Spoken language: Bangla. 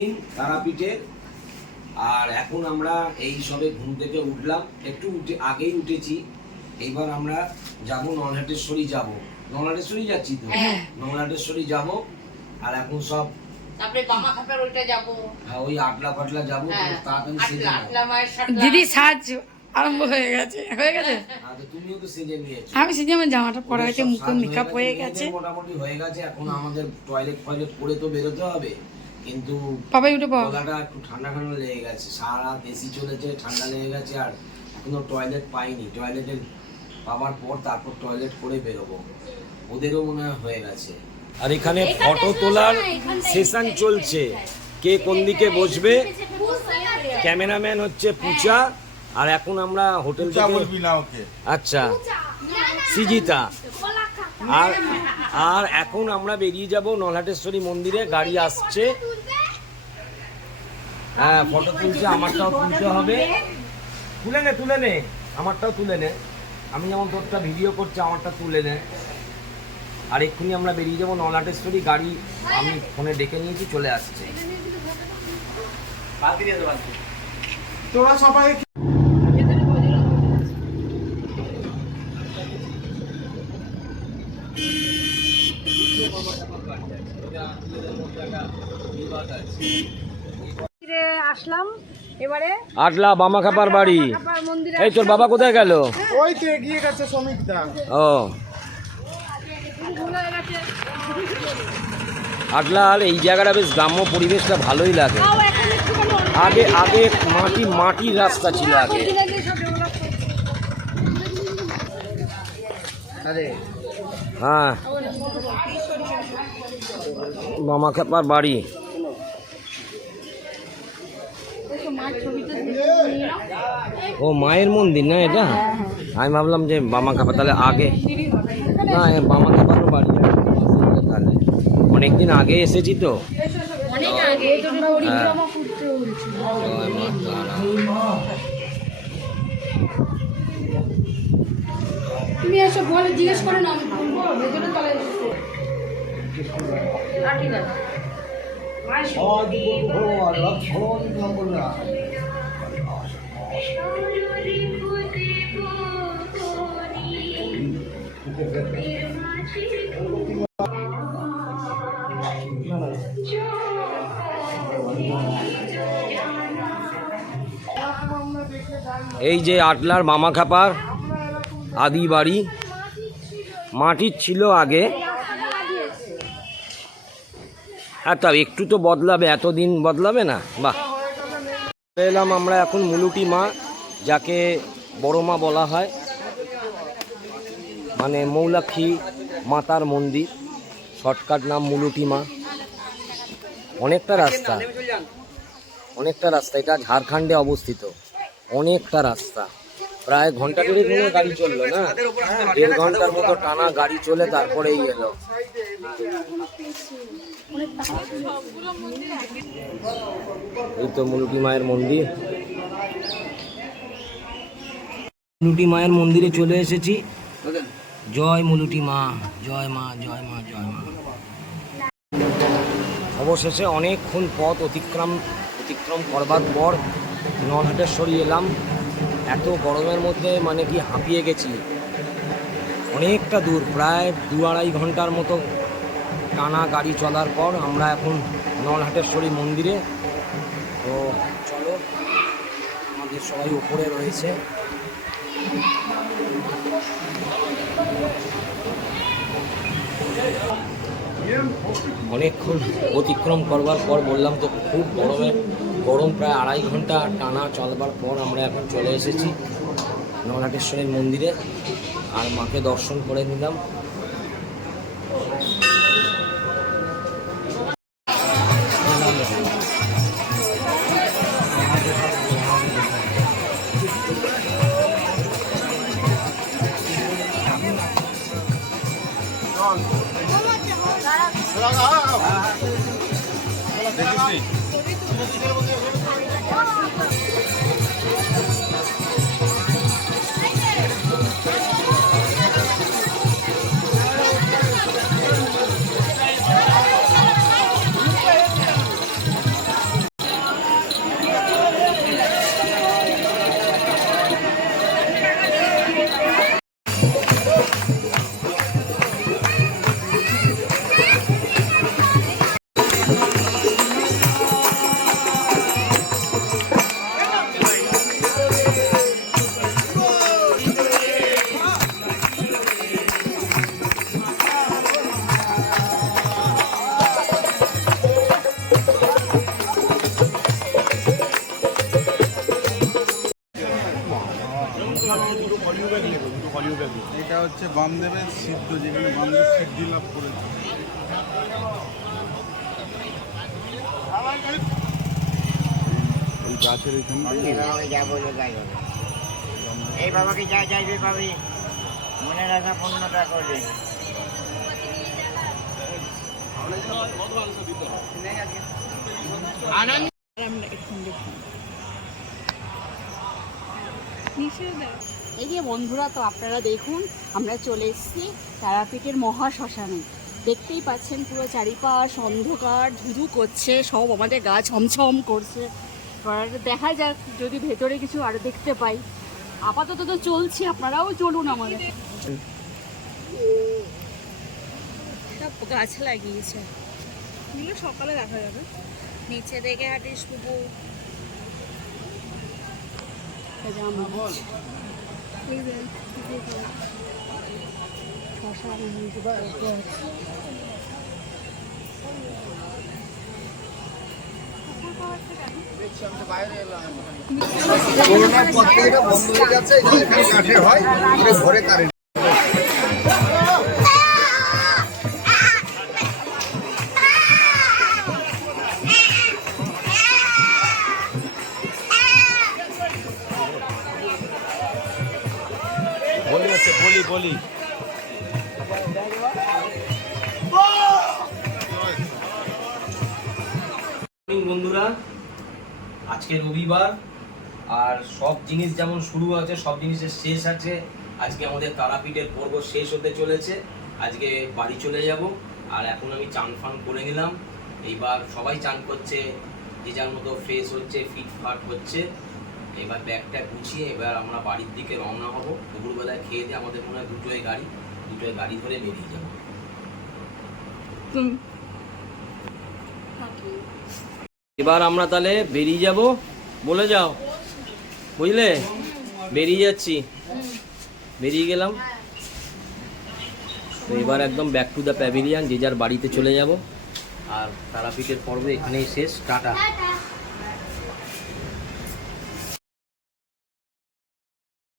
তারাপীঠে। আর এখন আমরা এই সবে ঘুম থেকে উঠলাম, একটু আগেই উঠেছি। এইবার আমরা যাব নলহাটেশ্বরী, যাব নলহাটেশ্বরী যাচ্ছি তো, নলহাটেশ্বরী যাব। আর এখন সব তারপরে বামাখাপার ওইটা যাব। হ্যাঁ, ওই আটলা ফাটলা যাব। তাড়াতাড়ি সেজে আটলা মায়ের সাথে দিদি সাজ আরম্ভ হয়ে গেছে। হ্যাঁ, তো তুমিও তো সেজে নিয়েছো। আমি সেজে আমার জামাটা পরা হয়েছে, মুখ মেকআপ হয়ে গেছে, মোটামুটি হয়ে গেছে। এখন আমাদের টয়লেট করে তো বেরোতে হবে, কিন্তু বাবাই উঠে পাবো। গলাটা একটু ঠান্ডা ঠান্ডা লেগে গেছে, সারা রাত এসি চলেছে, ঠান্ডা লেগে গেছে। আর এখনো টয়লেট পাইনি, টয়লেটে পাওয়ার পর তারপর টয়লেট করে বেরোবো। ওদেরও মনে হয়ে গেছে। আর এখানে ফটো তোলার সেশন চলছে, কে কোন দিকে বসবে। ক্যামেরাম্যান হচ্ছে পূজা। আর এখন আমরা হোটেল থেকে, আচ্ছা সিজিতা, আর এখন আমরা বেরিয়ে যাব নলহাটেশ্বরী মন্দিরে। গাড়ি আসছে, হ্যাঁ ফটো তুলছে, আমারটাও তুলতে হবে। তুলে নে আমারটাও তুলে নে। আমি যেমন তোরটা ভিডিও করছি, আমারটা তুলে নে। আর এক্ষুনি আমরা বেরিয়ে যাবো নলহাটেশ্বরী। গাড়ি আমি ফোনে ডেকে নিয়েছি, চলে আসছে। তোরা সবাই আসলাম এবারে আটলা বামাখাপার বাড়ি। এই তোর বাবা কোথায় গেল? ওই তো এগিয়ে গেছে শ্রমিকদা। ও আটলাল, এই জায়গাটা বেশ গ্রাম্য পরিবেশটা ভালোই লাগে। আগে মাটির রাস্তা ছিল আগে। হ্যাঁ, বামাখাপার বাড়ি। ও মায়ের মন্দির না এটা? আমি ভাবলাম যে বামাখাপা, তাহলে আগে না, বামাখাপার বাড়ি। তাহলে অনেকদিন আগে এসেছি তো। তুমি এসে বলে জিজ্ঞেস করে না, আমি বলবো ভেতরে তলায় ঠিক আছে। এই যে আটলার বামাখাপার আদি বাড়ি, মাটির ছিল আগে। আচ্ছা, একটু তো বদলাবে, এতদিন বদলাবে না। বাহ, এলাম আমরা এখন মুলুটি মা, যাকে বড় মা বলা হয়, মানে মৌলাক্ষী মাতার মন্দির, শর্টকাট নাম মুলুটি মা। অনেকটা রাস্তা, এটা ঝাড়খণ্ডে অবস্থিত। অনেকটা রাস্তা, প্রায় ঘন্টা দেড়েক মতো গাড়ি চললো না, 1.5 ঘন্টার মতো টানা গাড়ি চলে তারপরেই এলো। এই তো মুলুটি মায়ের মন্দির। মুলুটি মায়ের মন্দিরে চলে এসেছি। জয় মুলুটি মা, জয় মা, জয় মা, জয় মা। অবশেষে অনেকক্ষণ পথ অতিক্রম করবার পর নলহাটেশ্বরী এলাম। এত গরমের মধ্যে মানে কি হাঁপিয়ে গেছি। অনেকটা দূর, প্রায় 2-2.5 ঘন্টার মতো টানা গাড়ি চলার পর আমরা এখন নলহাটেশ্বরী মন্দিরে। তো চলো, আমাদের সবাই উপরে রয়েছে। অনেকক্ষণ অতিক্রম করবার পর, বললাম তো খুব গরম, প্রায় 2.5 ঘন্টা টানা চলবার পর আমরা এখন চলে এসেছি নলহাটেশ্বরীর মন্দিরে। আর মাকে দর্শন করে নিলাম। হচ্ছে বামদেবের সিদ্ধ, যেখানে বামদেব সিদ্ধি লাভ করেছে। ওই গাছের এখানে বাবাকে যা বলবে তাই হবে। এই বাবাকে যা চাইবে পাবে, মনে রাখা পূর্ণতা করবে। এই যে বন্ধুরা, তো আপনারা দেখুন আমরা চলে এসেছি তারাপীঠের মহা শ্মশানে। দেখতেই পাচ্ছেন পুরো চারিপাশ অন্ধকার, ধুধু করছে, সব আমাদের গা ছমছম করছে। এবার দেখা যাক যদি ভেতরে কিছু আরো দেখতে পাই। আপাতত তো চলছি, আপনারাও চলুন আমাদের। সব গাছ লাগিয়েছে, এগুলো সকালে দেখা যাবে। নিচে দেখে হাঁটিস পুকুর, করোনার পর থেকে এটা বন্ধ হয়ে যাচ্ছে, এখানে কাঠের হয়, এটা ঘরে কারেন্ট। বলি হচ্ছে বলি বন্ধুরা, আজকে রবিবার, আর সব জিনিস যেমন শুরু আছে সব জিনিসের শেষ আছে। আজকে আমাদের তারাপীঠের পর্ব শেষ হতে চলেছে। আজকে বাড়ি চলে যাব। আর এখন আমি চান ফান করে নিলাম। এইবার সবাই চান করছে, যে যার মতো ফ্রেশ হচ্ছে, ফিটফাট হচ্ছে। এবার ব্যাগটা গুছিয়ে এবার আমরা বাড়ির দিকে রওনা হব। দুপুরবেলায় খেয়ে দিয়ে আমাদের মনে হয় দুটোই গাড়ি ধরে বেরিয়ে যাব। এবার আমরা তাহলে বেরিয়ে যাব, বলে যাও, বুঝলে? বেরিয়ে যাচ্ছি, বেরিয়ে গেলাম। তো এবার একদম ব্যাক টু দ্য প্যাভিলিয়ন, যে যার বাড়িতে চলে যাব। আর তারাপীঠের পর্ব এখানেই শেষ। টাটা।